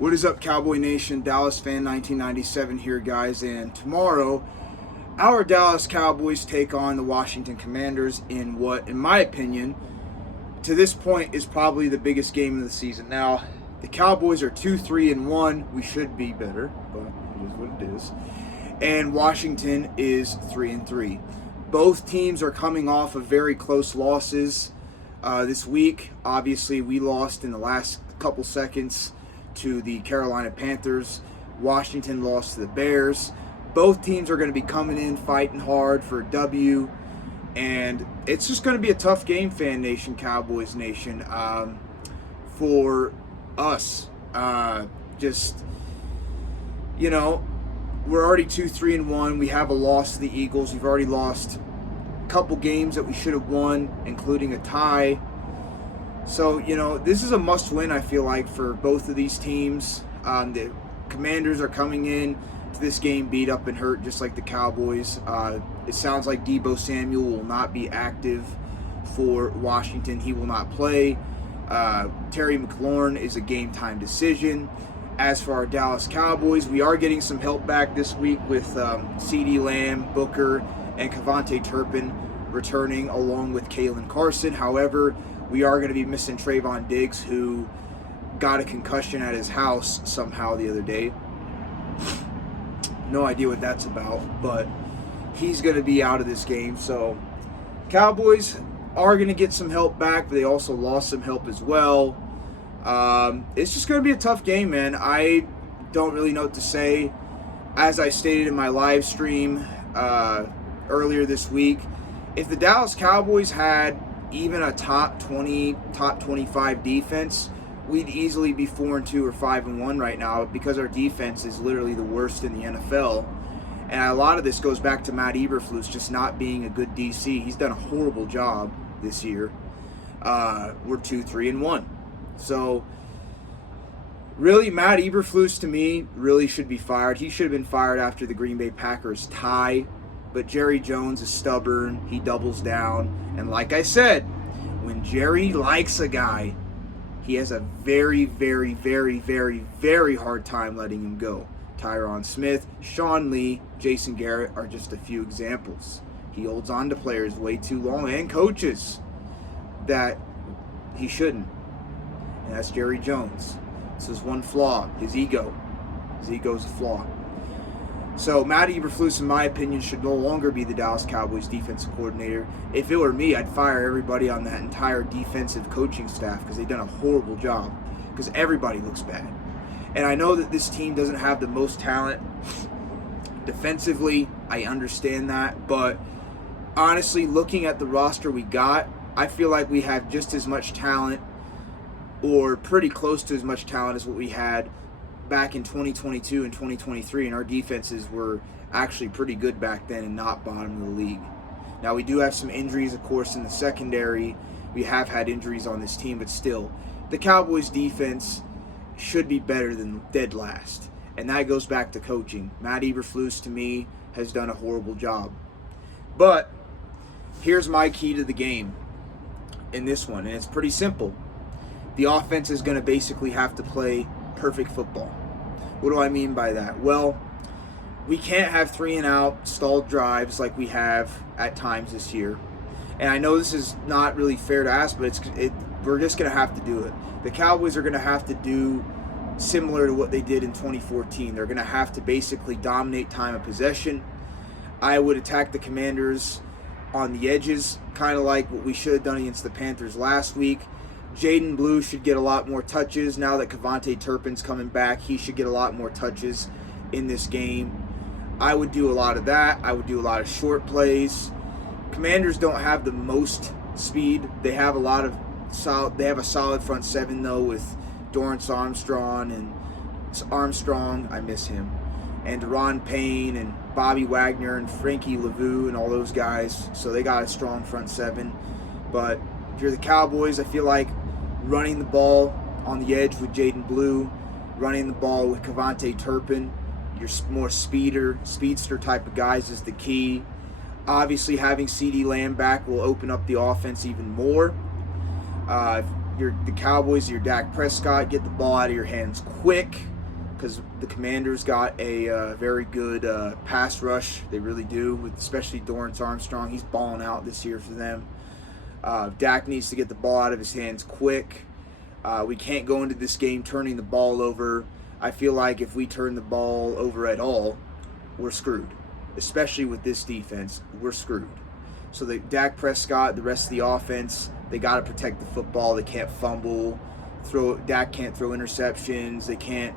What is up, Cowboy Nation? Dallas fan 1997 here, guys. And tomorrow, our Dallas Cowboys take on the Washington Commanders in what, in my opinion, to this point is probably the biggest game of the season. Now, the Cowboys are 2-3-1. We should be better, but it is what it is. And Washington is 3-3. Both teams are coming off of very close losses this week. Obviously, we lost in the last couple seconds to the Carolina Panthers. Washington lost to the Bears. Both teams are going to be coming in fighting hard for a W, and it's just going to be a tough game, Fan Nation, Cowboys Nation, for us. We're already 2-3-1. We have a loss to the Eagles. We've already lost a couple games that we should have won, including a tie. So, this is a must-win, I feel like, for both of these teams. The Commanders are coming in to this game beat up and hurt, just like the Cowboys. It sounds like Deebo Samuel will not be active for Washington. He will not play. Terry McLaurin is a game-time decision. As for our Dallas Cowboys, we are getting some help back this week with CeeDee Lamb, Booker, and Kevontae Turpin returning along with Kalen Carson. However, we are going to be missing Trayvon Diggs, who got a concussion at his house somehow the other day. No idea what that's about, but he's going to be out of this game. So Cowboys are going to get some help back, but they also lost some help as well. It's just going to be a tough game, man. I don't really know what to say. As I stated in my live stream earlier this week, if the Dallas Cowboys had even a top 20, top 25 defense, we'd easily be 4-2 or 5-1 right now, because our defense is literally the worst in the NFL. And a lot of this goes back to Matt Eberflus just not being a good DC. He's done a horrible job this year. We're 2-3-1. So, really, Matt Eberflus, to me, really should be fired. He should have been fired after the Green Bay Packers tie. But Jerry Jones is stubborn. He doubles down. And like I said, when Jerry likes a guy, he has a very, very, very, very, very hard time letting him go. Tyron Smith, Sean Lee, Jason Garrett are just a few examples. He holds on to players way too long, and coaches, that he shouldn't. And that's Jerry Jones. This is one flaw, his ego. His ego is a flaw. So Matt Eberflus, in my opinion, should no longer be the Dallas Cowboys defensive coordinator. If it were me, I'd fire everybody on that entire defensive coaching staff, because they've done a horrible job, because everybody looks bad. And I know that this team doesn't have the most talent defensively. I understand that. But honestly, looking at the roster we got, I feel like we have just as much talent, or pretty close to as much talent, as what we had back in 2022 and 2023, and our defenses were actually pretty good back then and not bottom of the league. Now, we do have some injuries, of course, in the secondary. We have had injuries on this team, but still, the Cowboys defense should be better than dead last, and that goes back to coaching. Matt Eberflus, to me, has done a horrible job. But here's my key to the game in this one, and it's pretty simple. The offense is going to basically have to play perfect football. What do I mean by that? Well, we can't have 3-and-out stalled drives like we have at times this year. And I know this is not really fair to ask, but we're just going to have to do it. The Cowboys are going to have to do similar to what they did in 2014. They're going to have to basically dominate time of possession. I would attack the Commanders on the edges, kind of like what we should have done against the Panthers last week. Jaden Blue should get a lot more touches. Now that Kevontae Turpin's coming back, he should get a lot more touches in this game. I would do a lot of that. I would do a lot of short plays. Commanders don't have the most speed. They have a solid front seven, though, with Dorrance Armstrong, I miss him, and Deron Payne and Bobby Wagner and Frankie Lavu and all those guys. So they got a strong front seven. But if you're the Cowboys, I feel like running the ball on the edge with Jaden Blue, running the ball with Kevontae Turpin, your more speedster type of guys is the key. Obviously, having CeeDee Lamb back will open up the offense even more. the Cowboys, your Dak Prescott, get the ball out of your hands quick, because the Commanders got a very good pass rush. They really do, with especially Dorrance Armstrong. He's balling out this year for them. Dak needs to get the ball out of his hands quick. We can't go into this game turning the ball over. I feel like if we turn the ball over at all, we're screwed. Especially with this defense, we're screwed. So the Dak Prescott, the rest of the offense, they got to protect the football. They can't fumble. Dak can't throw interceptions. They can't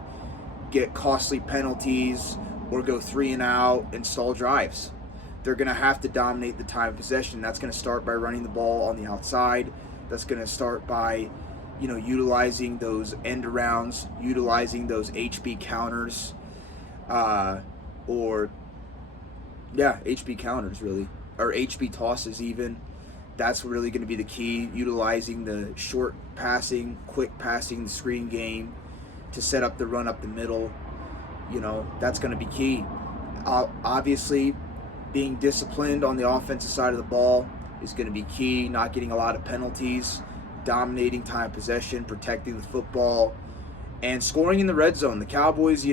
get costly penalties or go 3 and out and stall drives. They're going to have to dominate the time of possession. That's going to start by running the ball on the outside. That's going to start by, utilizing those end arounds, utilizing those HB counters, HB counters really, or HB tosses even. That's really going to be the key, utilizing the short passing, quick passing, the screen game to set up the run up the middle. That's going to be key. Obviously, being disciplined on the offensive side of the ball is going to be key, not getting a lot of penalties, dominating time possession, protecting the football, and scoring in the red zone. The Cowboys,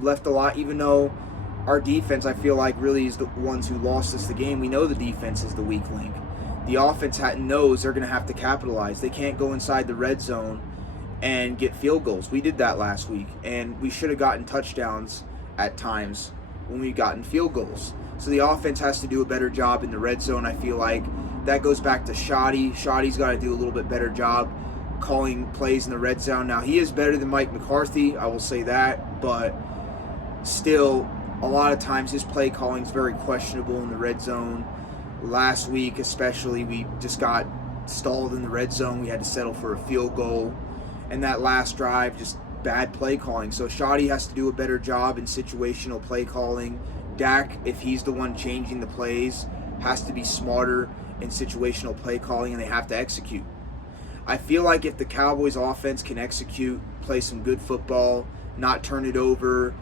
left a lot, even though our defense, I feel like, really is the ones who lost us the game. We know the defense is the weak link. The offense knows they're going to have to capitalize. They can't go inside the red zone and get field goals. We did that last week, and we should have gotten touchdowns at times when we've gotten field goals. So the offense has to do a better job in the red zone, I feel like. That goes back to Shoddy. Shoddy's got to do a little bit better job calling plays in the red zone. Now, he is better than Mike McCarthy, I will say that, but still, a lot of times his play calling is very questionable in the red zone. Last week especially, we just got stalled in the red zone. We had to settle for a field goal. And that last drive, just bad play calling. So Shoddy has to do a better job in situational play calling. Dak, if he's the one changing the plays, has to be smarter in situational play calling, and they have to execute. I feel like if the Cowboys offense can execute, play some good football, not turn it over,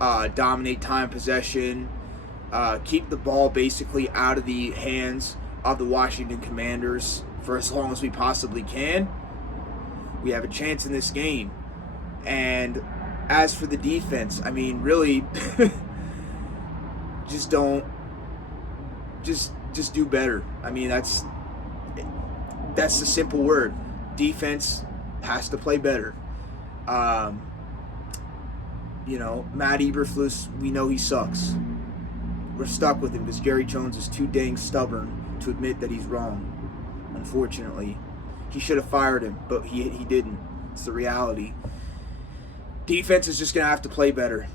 dominate time possession, keep the ball basically out of the hands of the Washington Commanders for as long as we possibly can, we have a chance in this game. And as for the defense, I mean, really, just do better. I mean, that's the simple word. Defense has to play better. Matt Eberflus, we know he sucks. We're stuck with him because Jerry Jones is too dang stubborn to admit that he's wrong. Unfortunately, he should have fired him, but he didn't. It's the reality. Defense is just gonna have to play better.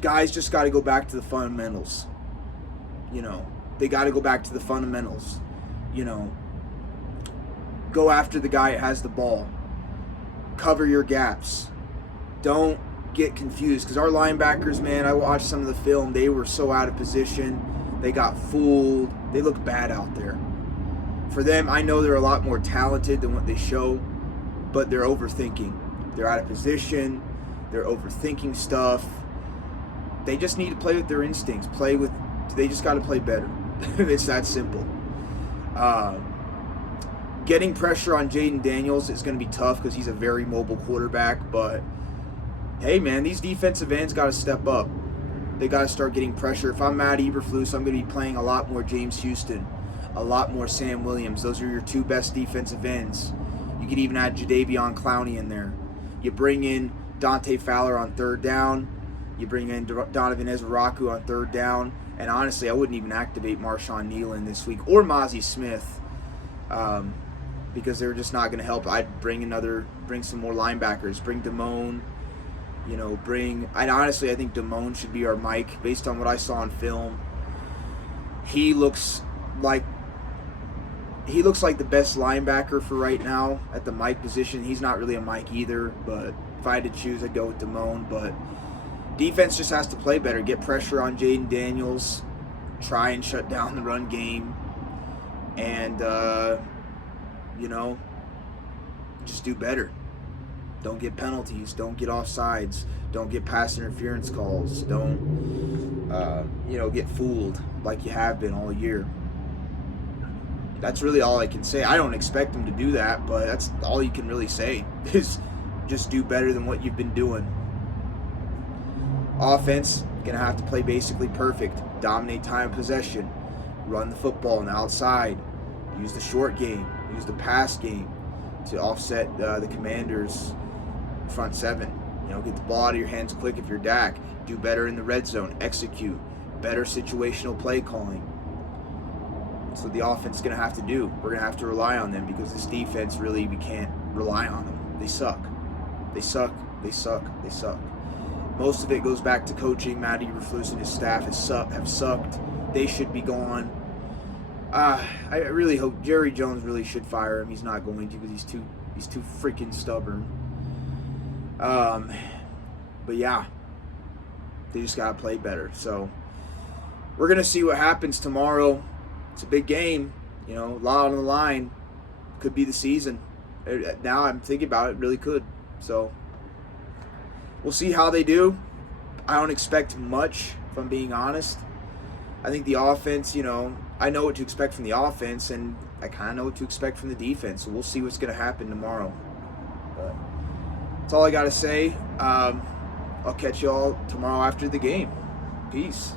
Guys just got to go back to the fundamentals. They got to go back to the fundamentals. Go after the guy that has the ball. Cover your gaps. Don't get confused, because our linebackers, man, I watched some of the film. They were so out of position. They got fooled. They look bad out there. For them, I know they're a lot more talented than what they show, but they're overthinking. They're out of position. They're overthinking stuff. They just need to play with their instincts. They just got to play better. It's that simple. Getting pressure on Jaden Daniels is going to be tough because he's a very mobile quarterback. But, hey, man, these defensive ends got to step up. They got to start getting pressure. If I'm Matt Eberflus, I'm going to be playing a lot more James Houston, a lot more Sam Williams. Those are your two best defensive ends. You could even add Jadeveon Clowney in there. You bring in Dante Fowler on third down. You bring in Donovan Ezraku on third down. And honestly, I wouldn't even activate Marshawn Nealon this week or Mozzie Smith because they're just not going to help. I'd bring some more linebackers. Bring Damone. Honestly, I think Damone should be our Mike based on what I saw on film. He looks like the best linebacker for right now at the Mike position. He's not really a Mike either, but if I had to choose, I'd go with Damone. But defense just has to play better. Get pressure on Jaden Daniels. Try and shut down the run game. And, just do better. Don't get penalties. Don't get offsides. Don't get pass interference calls. Don't, get fooled like you have been all year. That's really all I can say. I don't expect them to do that, but that's all you can really say is just do better than what you've been doing. Offense, going to have to play basically perfect. Dominate time of possession. Run the football on the outside. Use the short game. Use the pass game to offset the Commanders' front seven. Get the ball out of your hands quick if you're Dak. Do better in the red zone. Execute. Better situational play calling. That's what the offense is going to have to do. We're going to have to rely on them because this defense, really, we can't rely on them. They suck. They suck. They suck. They suck. Most of it goes back to coaching. Matty Eberflus and his staff have sucked. They should be gone. I really hope Jerry Jones really should fire him. He's not going to because he's too freaking stubborn. But yeah, they just gotta play better. So we're gonna see what happens tomorrow. It's a big game, a lot on the line. Could be the season. Now I'm thinking about it, really could. So we'll see how they do. I don't expect much, if I'm being honest. I think the offense, I know what to expect from the offense, and I kind of know what to expect from the defense. So we'll see what's going to happen tomorrow. But that's all I got to say. I'll catch you all tomorrow after the game. Peace.